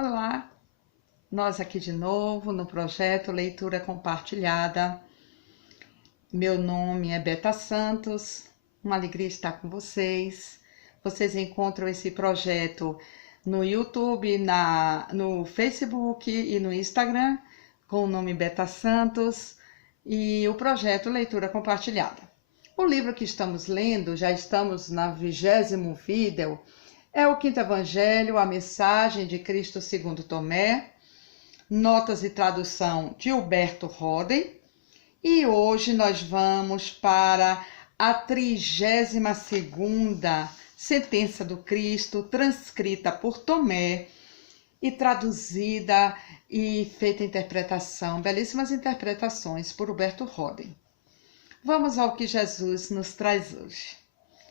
Olá, nós aqui de novo no projeto Leitura Compartilhada. Meu nome é Beta Santos, uma alegria estar com vocês. Vocês encontram esse projeto no YouTube, no Facebook e no Instagram, com o nome Beta Santos, e o projeto Leitura Compartilhada. O livro que estamos lendo, já estamos na 20º vídeo, é o Quinto Evangelho, a Mensagem de Cristo segundo Tomé, notas e tradução de Huberto Roden. E hoje nós vamos para a 32ª sentença do Cristo, transcrita por Tomé e traduzida e feita interpretação, belíssimas interpretações por Huberto Roden. Vamos ao que Jesus nos traz hoje.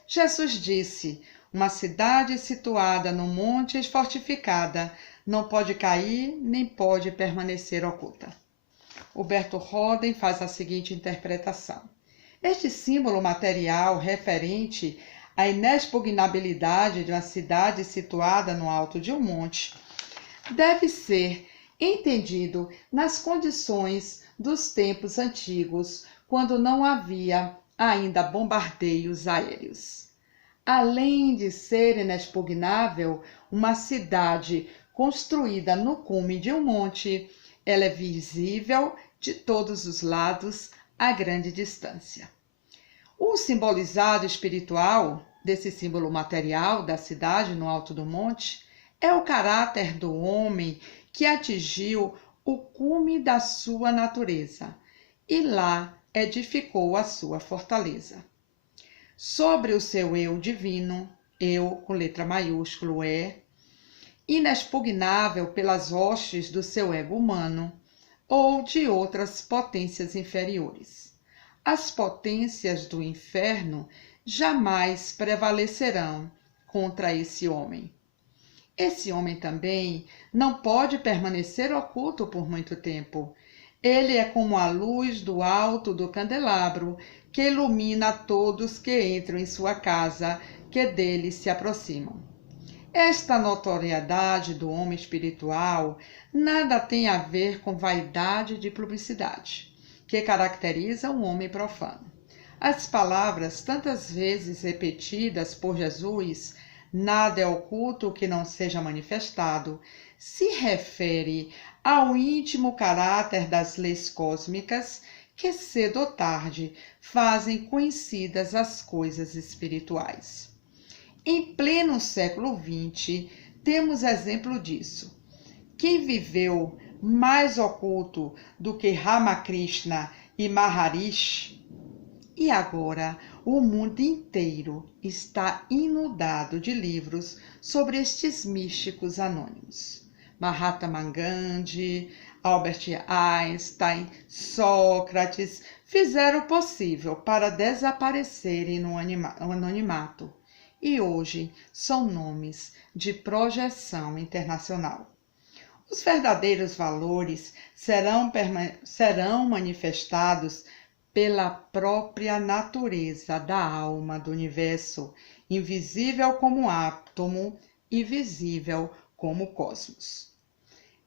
Jesus disse: uma cidade situada no monte fortificada não pode cair nem pode permanecer oculta. Huberto Roden faz a seguinte interpretação. Este símbolo material referente à inexpugnabilidade de uma cidade situada no alto de um monte deve ser entendido nas condições dos tempos antigos, quando não havia ainda bombardeios aéreos. Além de ser inexpugnável, uma cidade construída no cume de um monte, ela é visível de todos os lados a grande distância. O simbolizado espiritual desse símbolo material da cidade no alto do monte é o caráter do homem que atingiu o cume da sua natureza e lá edificou a sua fortaleza. Sobre o seu eu divino, eu com letra maiúsculo inexpugnável pelas hostes do seu ego humano ou de outras potências inferiores. As potências do inferno jamais prevalecerão contra esse homem. Esse homem também não pode permanecer oculto por muito tempo. Ele é como a luz do alto do candelabro que ilumina todos que entram em sua casa, que dele se aproximam. Esta notoriedade do homem espiritual nada tem a ver com vaidade de publicidade, que caracteriza um homem profano. As palavras tantas vezes repetidas por Jesus, nada é oculto que não seja manifestado, se refere ao íntimo caráter das leis cósmicas que cedo ou tarde fazem conhecidas as coisas espirituais. Em pleno século XX, temos exemplo disso. Quem viveu mais oculto do que Ramakrishna e Maharishi, e agora o mundo inteiro está inundado de livros sobre estes místicos anônimos. Mahatma Gandhi, Albert Einstein, Sócrates fizeram o possível para desaparecerem no anonimato e hoje são nomes de projeção internacional. Os verdadeiros valores serão manifestados pela própria natureza da alma do universo, invisível como átomo e visível como cosmos.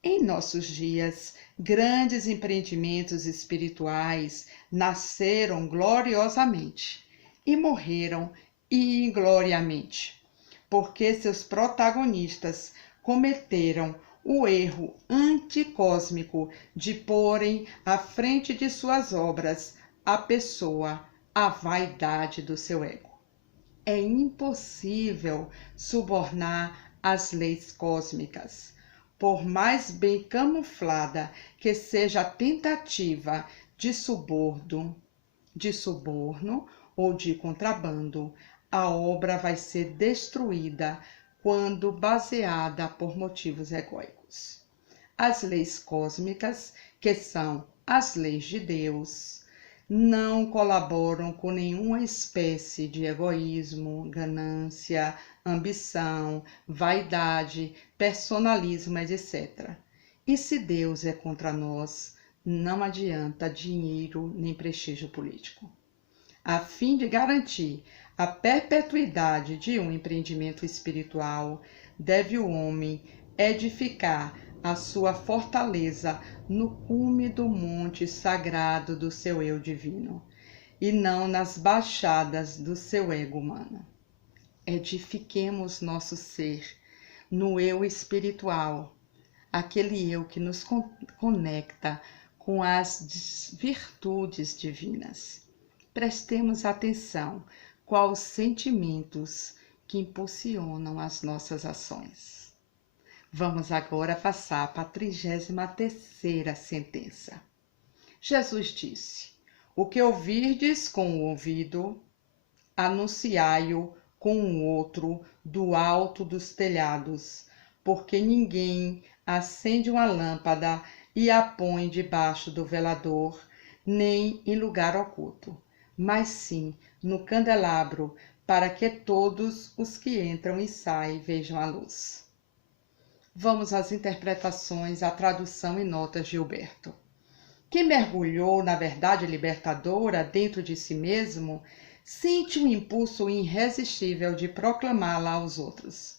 Em nossos dias, grandes empreendimentos espirituais nasceram gloriosamente e morreram ingloriamente, porque seus protagonistas cometeram o erro anticósmico de porem à frente de suas obras a pessoa, a vaidade do seu ego. É impossível subornar as leis cósmicas. Por mais bem camuflada que seja a tentativa de suborno ou de contrabando, a obra vai ser destruída quando baseada por motivos egóicos. As leis cósmicas, que são as leis de Deus, não colaboram com nenhuma espécie de egoísmo, ganância, ambição, vaidade, personalismo, etc. E se Deus é contra nós, não adianta dinheiro nem prestígio político. A fim de garantir a perpetuidade de um empreendimento espiritual, deve o homem edificar a sua fortaleza no cume do monte sagrado do seu eu divino, e não nas baixadas do seu ego humano. Edifiquemos nosso ser no eu espiritual, aquele eu que nos conecta com as virtudes divinas. Prestemos atenção quais sentimentos que impulsionam as nossas ações. Vamos agora passar para a 33ª sentença. Jesus disse: o que ouvirdes com o ouvido, anunciai-o com o outro do alto dos telhados, porque ninguém acende uma lâmpada e a põe debaixo do velador, nem em lugar oculto, mas sim no candelabro, para que todos os que entram e saem vejam a luz. Vamos às interpretações, à tradução e notas de Gilberto. Quem mergulhou na verdade libertadora dentro de si mesmo, sente um impulso irresistível de proclamá-la aos outros.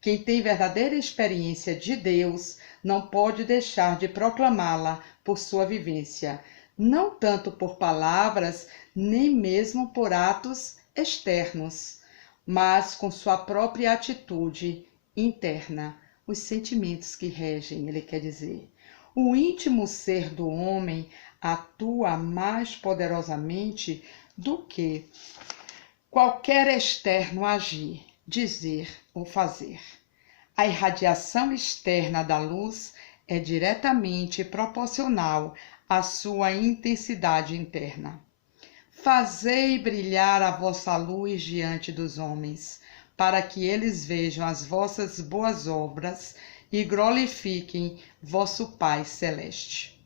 Quem tem verdadeira experiência de Deus não pode deixar de proclamá-la por sua vivência, não tanto por palavras, nem mesmo por atos externos, mas com sua própria atitude interna, os sentimentos que regem, ele quer dizer. O íntimo ser do homem atua mais poderosamente do que qualquer externo agir, dizer ou fazer. A irradiação externa da luz é diretamente proporcional à sua intensidade interna. Fazei brilhar a vossa luz diante dos homens, para que eles vejam as vossas boas obras e glorifiquem vosso Pai Celeste.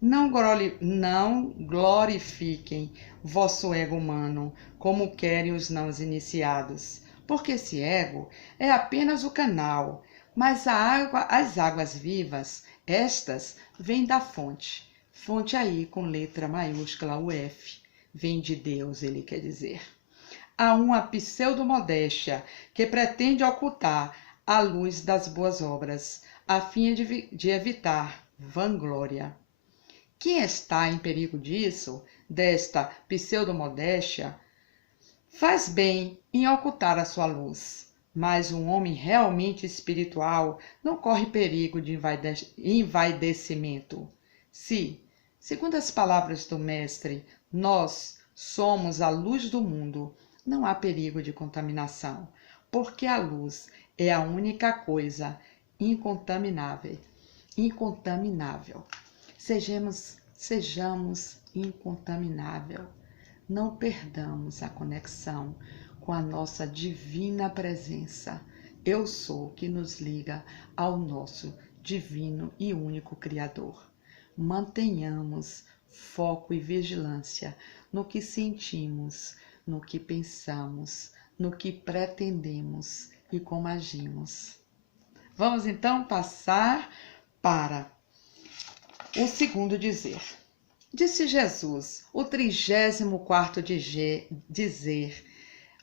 Não glorifiquem vosso ego humano, como querem os não iniciados, porque esse ego é apenas o canal, mas as águas vivas, estas, vêm da fonte. Fonte aí com letra maiúscula UF, vem de Deus, ele quer dizer. Há uma pseudomodéstia que pretende ocultar a luz das boas obras, a fim de evitar vanglória. Quem está em perigo desta pseudomodéstia, faz bem em ocultar a sua luz, mas um homem realmente espiritual não corre perigo de envaidecimento. Se, segundo as palavras do Mestre, nós somos a luz do mundo, não há perigo de contaminação, porque a luz é a única coisa incontaminável. Sejamos incontaminável. Não perdamos a conexão com a nossa divina presença. Eu sou que nos liga ao nosso divino e único Criador. Mantenhamos foco e vigilância no que sentimos, no que pensamos, no que pretendemos e como agimos. Vamos então passar para o segundo dizer. Disse Jesus, o 34º dizer,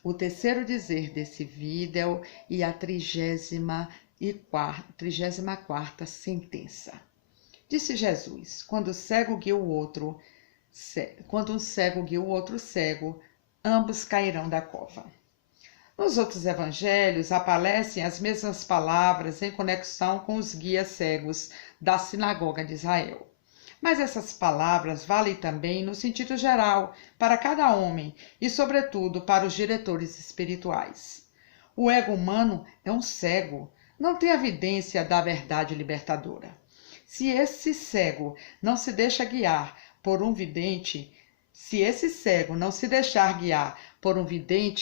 o terceiro dizer desse vídeo e a 34ª sentença. Disse Jesus, quando um cego guia o outro cego, ambos cairão da cova. Nos outros evangelhos aparecem as mesmas palavras em conexão com os guias cegos da sinagoga de Israel. Mas essas palavras valem também no sentido geral para cada homem e, sobretudo, para os diretores espirituais. O ego humano é um cego, não tem evidência da verdade libertadora. Se esse cego não se deixar guiar por um vidente,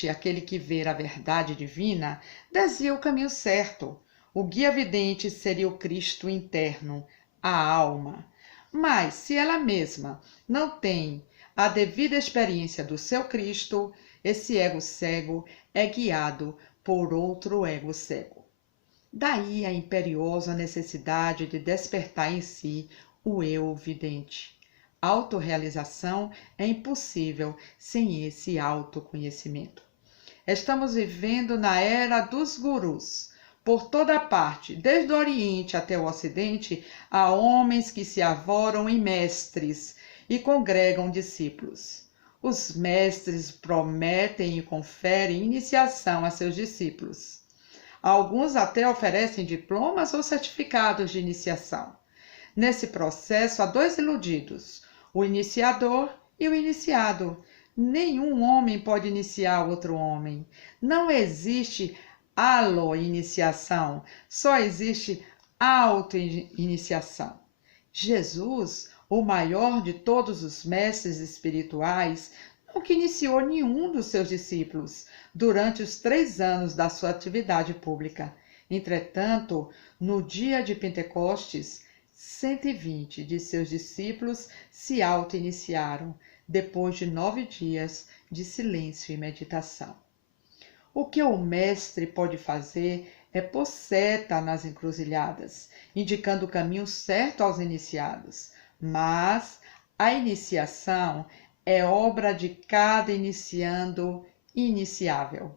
aquele que vê a verdade divina, desvia o caminho certo. O guia vidente seria o Cristo interno, a alma. Mas, se ela mesma não tem a devida experiência do seu Cristo, esse ego cego é guiado por outro ego cego. Daí a imperiosa necessidade de despertar em si o eu vidente. Autorrealização é impossível sem esse autoconhecimento. Estamos vivendo na era dos gurus, Por toda parte, desde o Oriente até o Ocidente, há homens que se arvoram em mestres e congregam discípulos. Os mestres prometem e conferem iniciação a seus discípulos. Alguns até oferecem diplomas ou certificados de iniciação. Nesse processo há dois iludidos, o iniciador e o iniciado. Nenhum homem pode iniciar outro homem. Não existe alo-iniciação, só existe auto-iniciação. Jesus, o maior de todos os mestres espirituais, nunca iniciou nenhum dos seus discípulos durante os 3 anos da sua atividade pública. Entretanto, no dia de Pentecostes, 120 de seus discípulos se auto-iniciaram, depois de 9 dias de silêncio e meditação. O que o mestre pode fazer é pôr seta nas encruzilhadas, indicando o caminho certo aos iniciados. Mas a iniciação é obra de cada iniciando iniciável.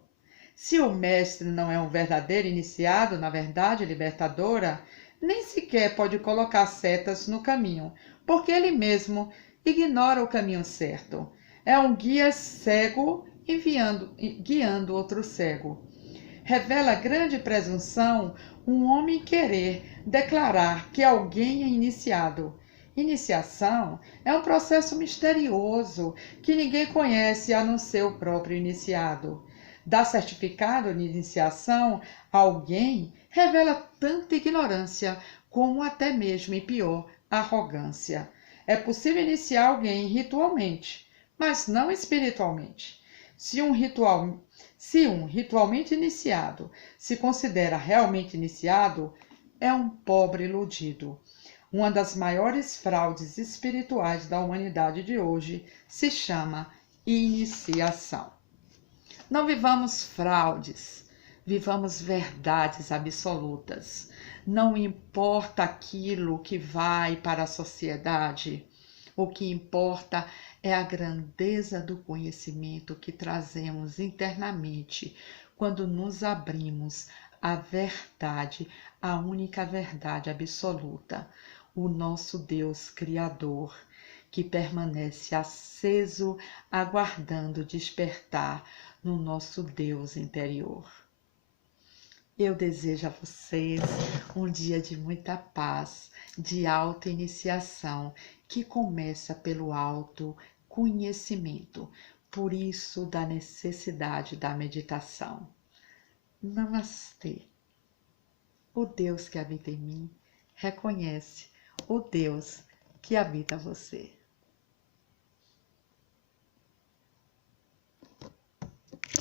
Se o mestre não é um verdadeiro iniciado na verdade libertadora, nem sequer pode colocar setas no caminho, porque ele mesmo ignora o caminho certo. É um guia cego guiando outro cego. Revela grande presunção um homem querer declarar que alguém é iniciado. Iniciação é um processo misterioso que ninguém conhece a não ser o próprio iniciado. Dar certificado de iniciação a alguém revela tanta ignorância como até mesmo, e pior, arrogância. É possível iniciar alguém ritualmente, mas não espiritualmente. Se um ritualmente iniciado se considera realmente iniciado, é um pobre iludido. Uma das maiores fraudes espirituais da humanidade de hoje se chama iniciação. Não vivamos fraudes, vivamos verdades absolutas. Não importa aquilo que vai para a sociedade, o que importa é a grandeza do conhecimento que trazemos internamente quando nos abrimos à verdade, à única verdade absoluta, o nosso Deus Criador, que permanece aceso, aguardando despertar no nosso Deus interior. Eu desejo a vocês um dia de muita paz, de auto-iniciação, que começa pelo autoconhecimento, por isso da necessidade da meditação. Namastê. O Deus que habita em mim reconhece o Deus que habita você.